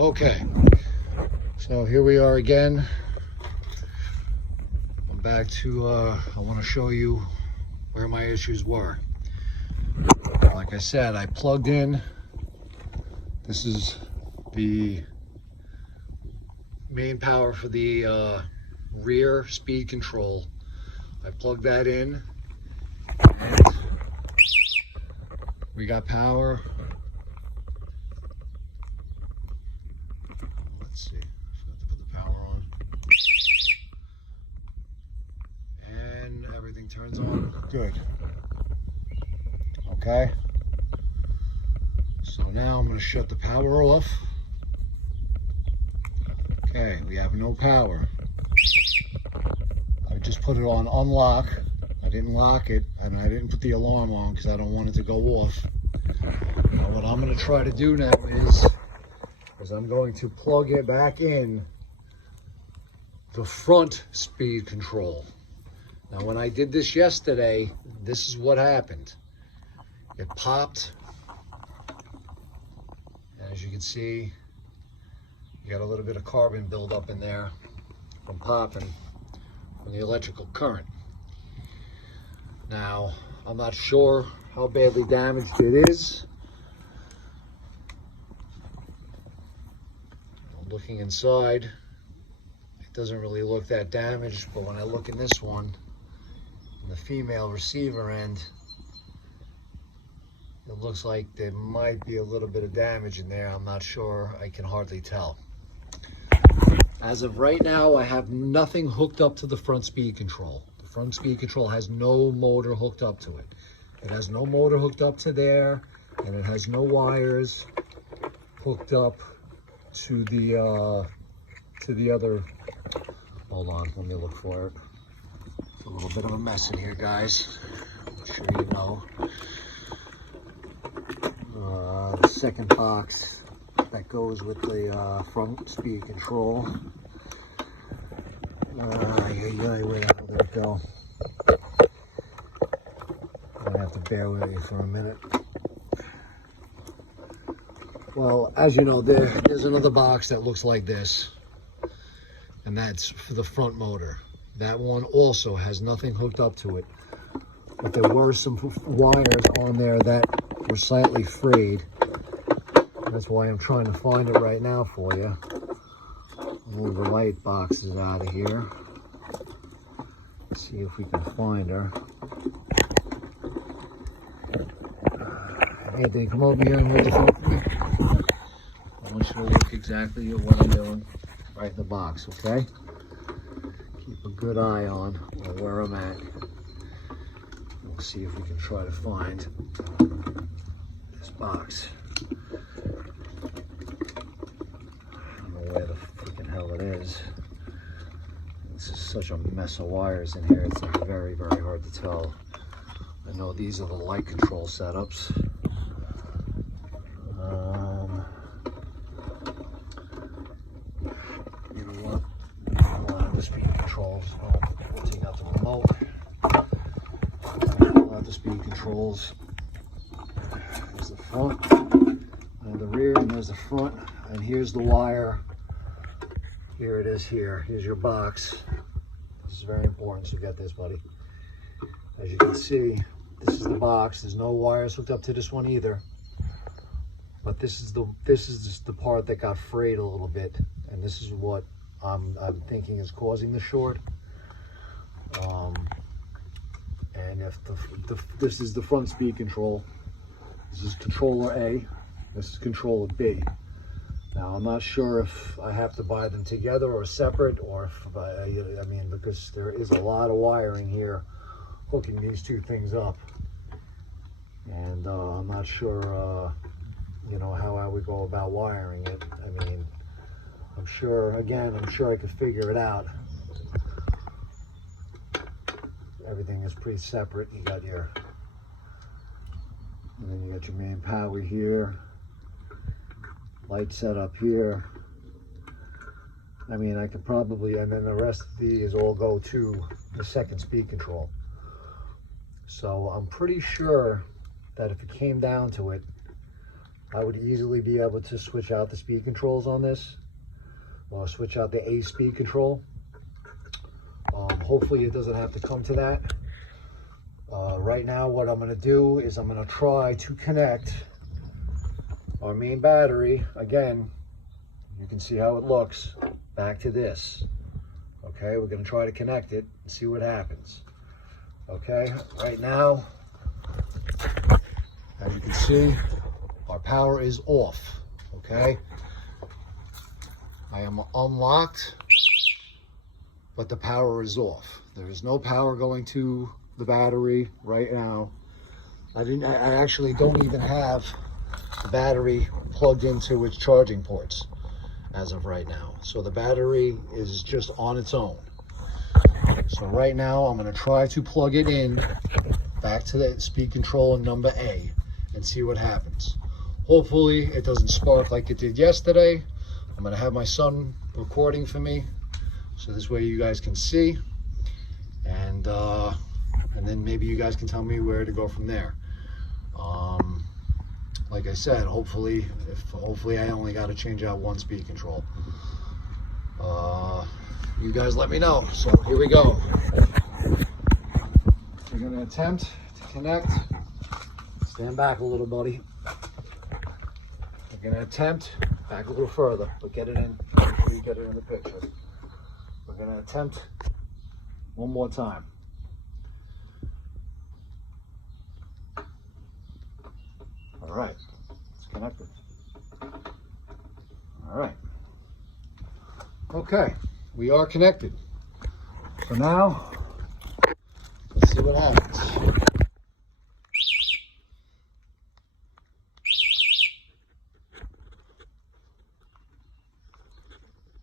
Okay, so here we are again. I'm back to, I want to show you where my issues were. Like I said, I plugged in. This is the main power for the rear speed control. I plugged that in and we got power. Let's see, I have to put the power on. And everything turns on. Good. Okay. So now I'm going to shut the power off. Okay, we have no power. I just put it on unlock. I didn't lock it, and I didn't put the alarm on because I don't want it to go off. Now what I'm going to try to do now is I'm going to plug it back in the front speed control. Now when I did this yesterday, this is what happened. It popped. And as you can see, you got a little bit of carbon buildup in there from popping from the electrical current. Now, I'm not sure how badly damaged it is. Looking inside, it doesn't really look that damaged, but when I look in this one, in the female receiver end, it looks like there might be a little bit of damage in there. I'm not sure, I can hardly tell. As of right now, I have nothing hooked up to the front speed control. The front speed control has no motor hooked up to it. It has no motor hooked up to there, and it has no wires hooked up to the other. Hold on, let me look for it. It's a little bit of a mess in here, guys. I'm sure you know. The second box that goes with the front speed control. Where the hell did it go? I'm gonna have to bear with me for a minute. Well, as you know, there's another box that looks like this, and that's for the front motor. That one also has nothing hooked up to it, but there were some wires on there that were slightly frayed. That's why I'm trying to find it right now for you. Move the light boxes out of here. See if we can find her. Anthony, come over here and hold the phone for me. I want you to look exactly at what I'm doing right in the box, okay? Keep a good eye on where I'm at. We'll see if we can try to find this box. I don't know where the freaking hell it is. This is such a mess of wires in here. It's very, very hard to tell. I know these are the light control setups. You know what? I'll the speed controls. I'll take out the remote. Pull out the speed controls. There's the front, and the rear, and there's the front, and here's the wire. Here it is here. Here's your box. This is very important, so get this, buddy. As you can see, this is the box. There's no wires hooked up to this one either. But this is just the part that got frayed a little bit, and this is what I'm thinking is causing the short. And if this is the front speed control, this is controller A, this is controller B. Now I'm not sure if I have to buy them together or separate, or if I mean, because there is a lot of wiring here hooking these two things up, and I'm not sure you know, how I would go about wiring it. I mean, I'm sure I could figure it out. Everything is pretty separate. You got your, and then you got your main power here, light set up here. I mean, I could probably, and then the rest of these all go to the second speed control. So I'm pretty sure that if it came down to it, I would easily be able to switch out the speed controls on this, or switch out the A speed control. Hopefully it doesn't have to come to that. Right now what I'm going to do is I'm going to try to connect our main battery, again, you can see how it looks, back to this. Okay, we're going to try to connect it and see what happens. Okay, right now, as you can see, our power is off. Okay, I am unlocked, but the power is off. There is no power going to the battery right now. I actually don't even have the battery plugged into its charging ports as of right now. So the battery is just on its own. So right now I'm going to try to plug it in back to the speed control in number A and see what happens. Hopefully it doesn't spark like it did yesterday. I'm going to have my son recording for me, so this way you guys can see, and then maybe you guys can tell me where to go from there. Like I said, hopefully I only got to change out one speed control. You guys let me know. So here we go. We're going to attempt to connect. Stand back a little, buddy. We're going to attempt back a little further, but get it in. Make sure you get it in the picture. We're going to attempt one more time. All right, it's connected. All right. Okay, we are connected. So now, let's see what happens.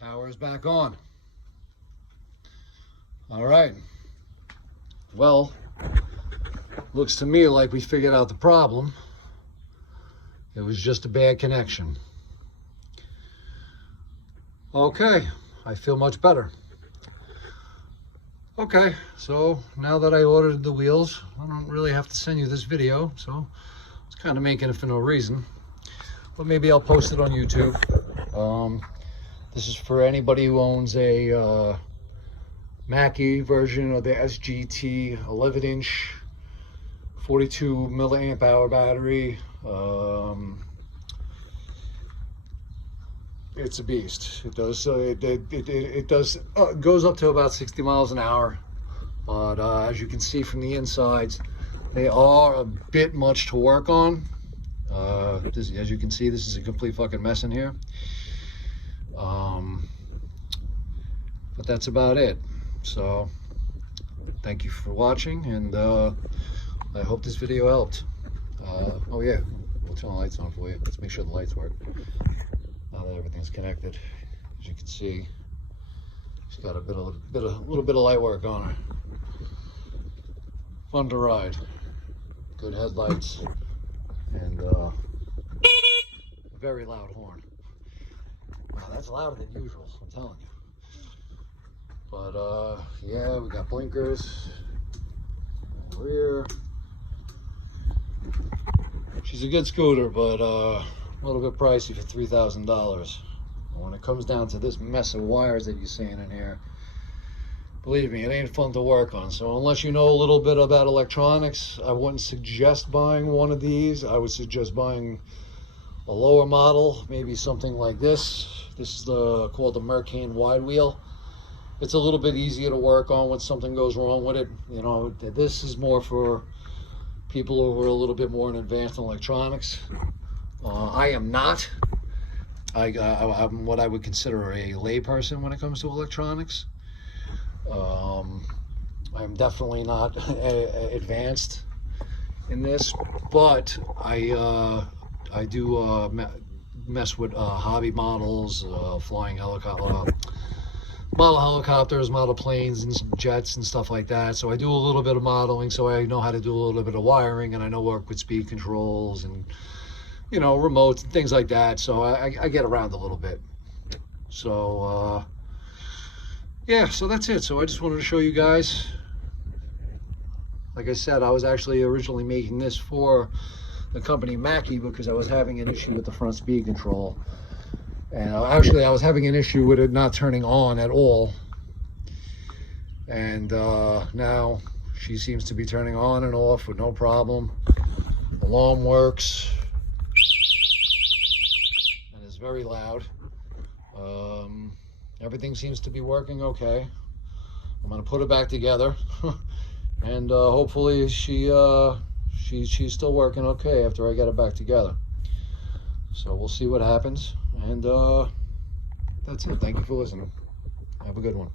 Power is back on. All right. Well, looks to me like we figured out the problem. It was just a bad connection. Okay, I feel much better. Okay, so now that I ordered the wheels, I don't really have to send you this video, so it's kind of making it for no reason. But maybe I'll post it on YouTube. This is for anybody who owns a Maike version of the SGT 11-inch 42 milliamp hour battery. It's a beast. It does it goes up to about 60 miles an hour, but as you can see from the insides, they are a bit much to work on. As you can see, this is a complete fucking mess in here. But that's about it. So thank you for watching, and I hope this video helped. Oh yeah, we'll turn the lights on for you. Let's make sure the lights work. Now that everything's connected, as you can see, she's got a little bit of light work on her. Fun to ride. Good headlights, and a very loud horn. Wow, that's louder than usual, I'm telling you. But yeah, we got blinkers, rear. She's a good scooter, but a little bit pricey for $3,000. When it comes down to this mess of wires that you're seeing in here, believe me, it ain't fun to work on. So unless you know a little bit about electronics, I wouldn't suggest buying one of these. I would suggest buying a lower model, maybe something like this. This is called the Mercane wide wheel. It's a little bit easier to work on when something goes wrong with it. You know, this is more for people who are a little bit more in advanced electronics. I am not. I'm what I would consider a layperson when it comes to electronics. I'm definitely not advanced in this, but I do mess with hobby models, flying helicopter, model helicopters, model planes and jets and stuff like that. So I do a little bit of modeling, so I know how to do a little bit of wiring, and I know work with speed controls and, you know, remotes and things like that. So I get around a little bit. So yeah, so that's it. So I just wanted to show you guys. Like I said, I was actually originally making this for the company Maike because I was having an issue with the front speed control. And actually, I was having an issue with it not turning on at all. And now she seems to be turning on and off with no problem. Alarm works. And it's very loud. Everything seems to be working okay. I'm going to put it back together. And hopefully she's still working okay after I get it back together. So we'll see what happens. And that's it. Thank you for listening. Have a good one.